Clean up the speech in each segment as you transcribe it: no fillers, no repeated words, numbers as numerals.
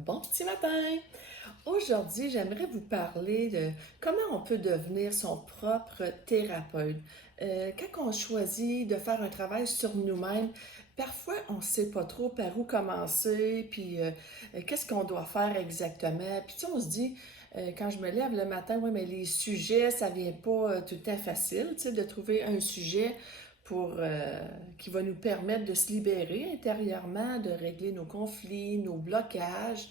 bon petit matin! Aujourd'hui, j'aimerais vous parler de comment on peut devenir son propre thérapeute. Quand on choisit de faire un travail sur nous-mêmes, parfois on ne sait pas trop par où commencer, puis qu'est-ce qu'on doit faire exactement. Puis tu sais, on se dit, quand je me lève le matin, oui, mais les sujets, ça vient pas tout le temps facile, tu sais, de trouver un sujet qui va nous permettre de se libérer intérieurement, de régler nos conflits, nos blocages.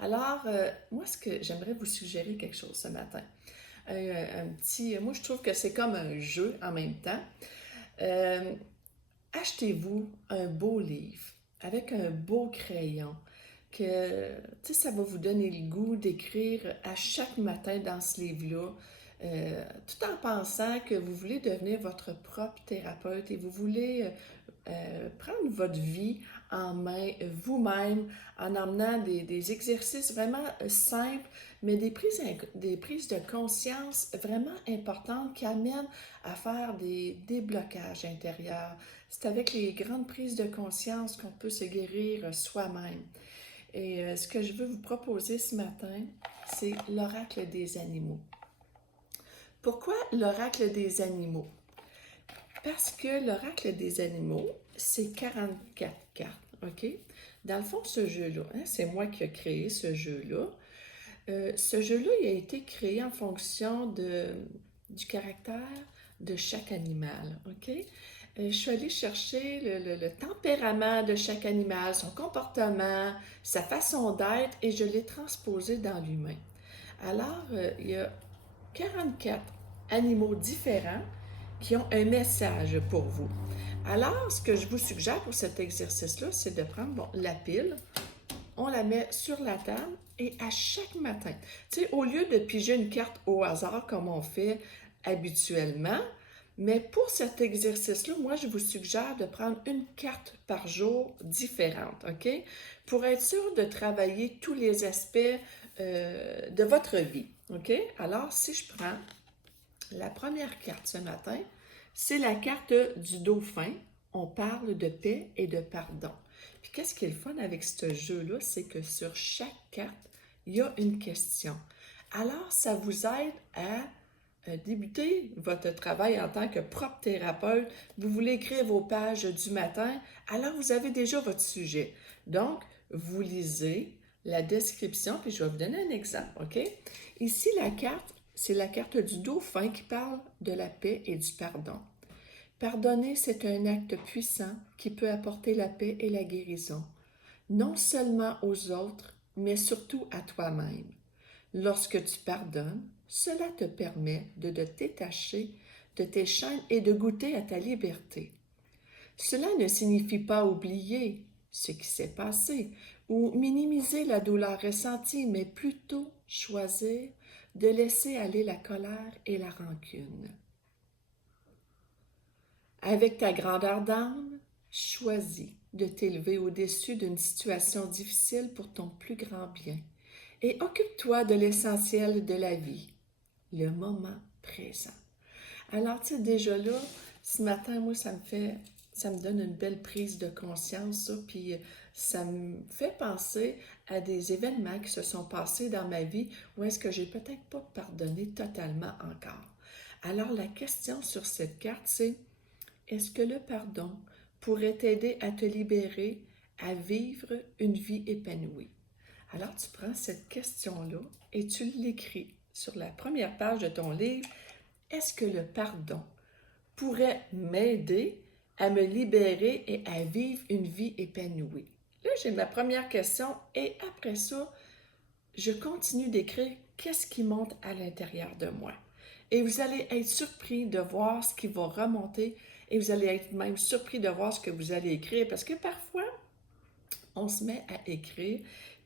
Alors, moi, ce que j'aimerais vous suggérer quelque chose ce matin. Moi, je trouve que c'est comme un jeu en même temps. Euh, Achetez-vous un beau livre avec un beau crayon que, tu sais, ça va vous donner le goût d'écrire à chaque matin dans ce livre-là, tout en pensant que vous voulez devenir votre propre thérapeute et vous voulez prendre votre vie en main vous-même en emmenant des exercices vraiment simples, mais des prises de conscience vraiment importantes qui amènent à faire des déblocages intérieurs. C'est avec les grandes prises de conscience qu'on peut se guérir soi-même. Et ce que je veux vous proposer ce matin, c'est l'oracle des animaux. Pourquoi l'oracle des animaux? Parce que l'oracle des animaux, c'est 44 cartes, OK? Dans le fond, ce jeu-là, c'est moi qui ai créé ce jeu-là. Ce jeu-là, il a été créé en fonction du caractère de chaque animal, OK? Je suis allée chercher le tempérament de chaque animal, son comportement, sa façon d'être, et je l'ai transposé dans l'humain. Alors, il y a 44 animaux différents qui ont un message pour vous. Alors, ce que je vous suggère pour cet exercice-là, c'est de prendre la pile, on la met sur la table et à chaque matin, tu sais, au lieu de piger une carte au hasard comme on fait habituellement, mais pour cet exercice-là, moi, je vous suggère de prendre une carte par jour différente, OK? Pour être sûr de travailler tous les aspects de votre vie, OK? Alors, si je prends la première carte ce matin, c'est la carte du dauphin. On parle de paix et de pardon. Puis qu'est-ce qui est le fun avec ce jeu-là, c'est que sur chaque carte, il y a une question. Alors, ça vous aide à débuter votre travail en tant que propre thérapeute. Vous voulez écrire vos pages du matin, alors vous avez déjà votre sujet. Donc, vous lisez la description, puis je vais vous donner un exemple, OK? Ici, la carte, c'est la carte du dauphin qui parle de la paix et du pardon. Pardonner, c'est un acte puissant qui peut apporter la paix et la guérison, non seulement aux autres, mais surtout à toi-même. Lorsque tu pardonnes, cela te permet de te détacher de tes chaînes et de goûter à ta liberté. Cela ne signifie pas oublier ce qui s'est passé ou minimiser la douleur ressentie, mais plutôt choisir de laisser aller la colère et la rancune. Avec ta grandeur d'âme, choisis de t'élever au-dessus d'une situation difficile pour ton plus grand bien et occupe-toi de l'essentiel de la vie, le moment présent. Alors, tu sais, déjà là, ce matin, moi, ça me donne une belle prise de conscience, ça, puis ça me fait penser à des événements qui se sont passés dans ma vie où est-ce que j'ai peut-être pas pardonné totalement encore. Alors, la question sur cette carte, c'est est-ce que le pardon pourrait t'aider à te libérer, à vivre une vie épanouie? Alors, tu prends cette question-là et tu l'écris sur la première page de ton livre. Est-ce que le pardon pourrait m'aider à me libérer et à vivre une vie épanouie? Là, j'ai ma première question et après ça, je continue d'écrire qu'est-ce qui monte à l'intérieur de moi. Et vous allez être surpris de voir ce qui va remonter et vous allez être même surpris de voir ce que vous allez écrire parce que parfois, on se met à écrire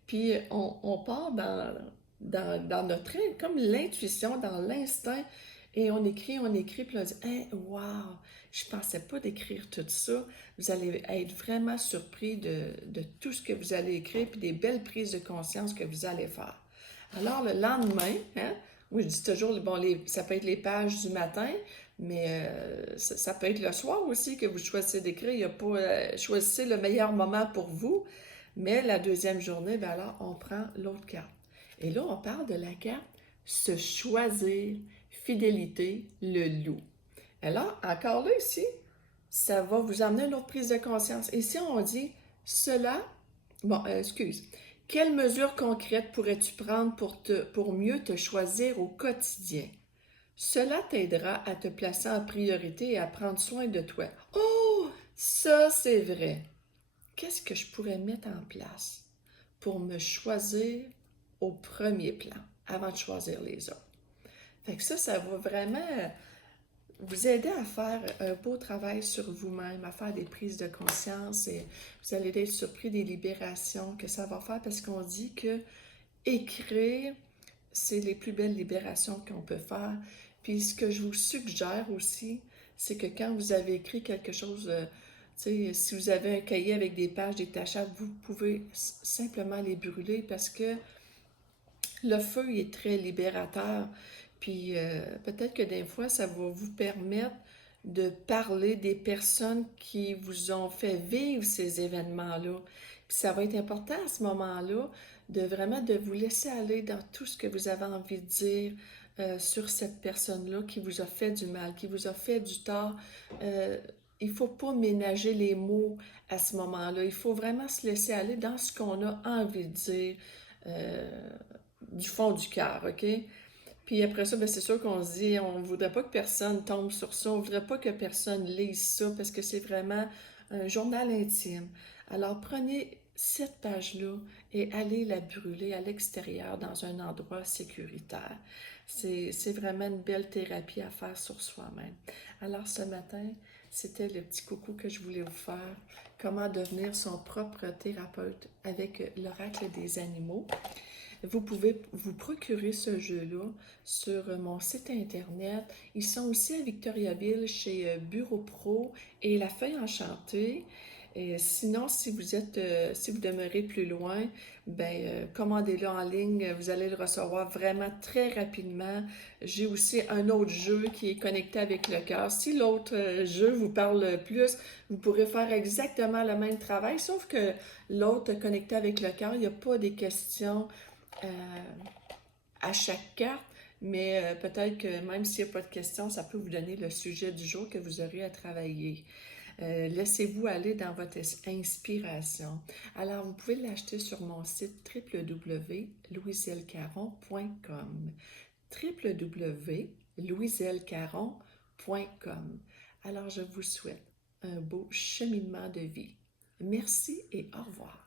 puis on part dans notre, comme l'intuition, dans l'instinct et on écrit, puis on dit hey, « wow, je ne pensais pas d'écrire tout ça. » Vous allez être vraiment surpris de tout ce que vous allez écrire puis des belles prises de conscience que vous allez faire. Alors, le lendemain, moi je dis toujours, bon, ça peut être les pages du matin, mais ça peut être le soir aussi que vous choisissez d'écrire. Il y a pas, choisissez le meilleur moment pour vous. Mais la deuxième journée, ben alors, on prend l'autre carte. Et là, on parle de la carte se choisir, fidélité, le loup. Alors, encore là, ici, ça va vous amener à une autre prise de conscience. Et si on dit cela, bon, excuse, quelles mesures concrètes pourrais-tu prendre pour mieux te choisir au quotidien? Cela t'aidera à te placer en priorité et à prendre soin de toi. Oh, ça c'est vrai. Qu'est-ce que je pourrais mettre en place pour me choisir au premier plan avant de choisir les autres? Fait que ça va vraiment vous aider à faire un beau travail sur vous-même, à faire des prises de conscience et vous allez être surpris des libérations que ça va faire parce qu'on dit que écrire, c'est les plus belles libérations qu'on peut faire. Puis ce que je vous suggère aussi, c'est que quand vous avez écrit quelque chose, si vous avez un cahier avec des pages détachables, vous pouvez simplement les brûler parce que le feu est très libérateur. Puis peut-être que des fois, ça va vous permettre de parler des personnes qui vous ont fait vivre ces événements-là. Puis ça va être important à ce moment-là de vraiment de vous laisser aller dans tout ce que vous avez envie de dire sur cette personne-là qui vous a fait du mal, qui vous a fait du tort. Euh, il ne faut pas ménager les mots à ce moment-là. Il faut vraiment se laisser aller dans ce qu'on a envie de dire. Euh, du fond du cœur, OK? Puis après ça, ben c'est sûr qu'on se dit, on ne voudrait pas que personne tombe sur ça, on ne voudrait pas que personne lise ça parce que c'est vraiment un journal intime. Alors prenez cette page-là et allez la brûler à l'extérieur dans un endroit sécuritaire. C'est vraiment une belle thérapie à faire sur soi-même. Alors ce matin, c'était le petit coucou que je voulais vous faire. Comment devenir son propre thérapeute avec l'oracle des animaux. Vous pouvez vous procurer ce jeu-là sur mon site internet. Ils sont aussi à Victoriaville chez Bureau Pro et La Feuille Enchantée. Et sinon, si vous demeurez plus loin, commandez-le en ligne. Vous allez le recevoir vraiment très rapidement. J'ai aussi un autre jeu qui est connecté avec le cœur. Si l'autre jeu vous parle plus, vous pourrez faire exactement le même travail, sauf que l'autre connecté avec le cœur, il n'y a pas des questions euh, à chaque carte, mais peut-être que même s'il n'y a pas de questions, ça peut vous donner le sujet du jour que vous aurez à travailler. Laissez-vous aller dans votre inspiration. Alors, vous pouvez l'acheter sur mon site www.louisellecaron.com www.louisellecaron.com. Alors, je vous souhaite un beau cheminement de vie. Merci et au revoir.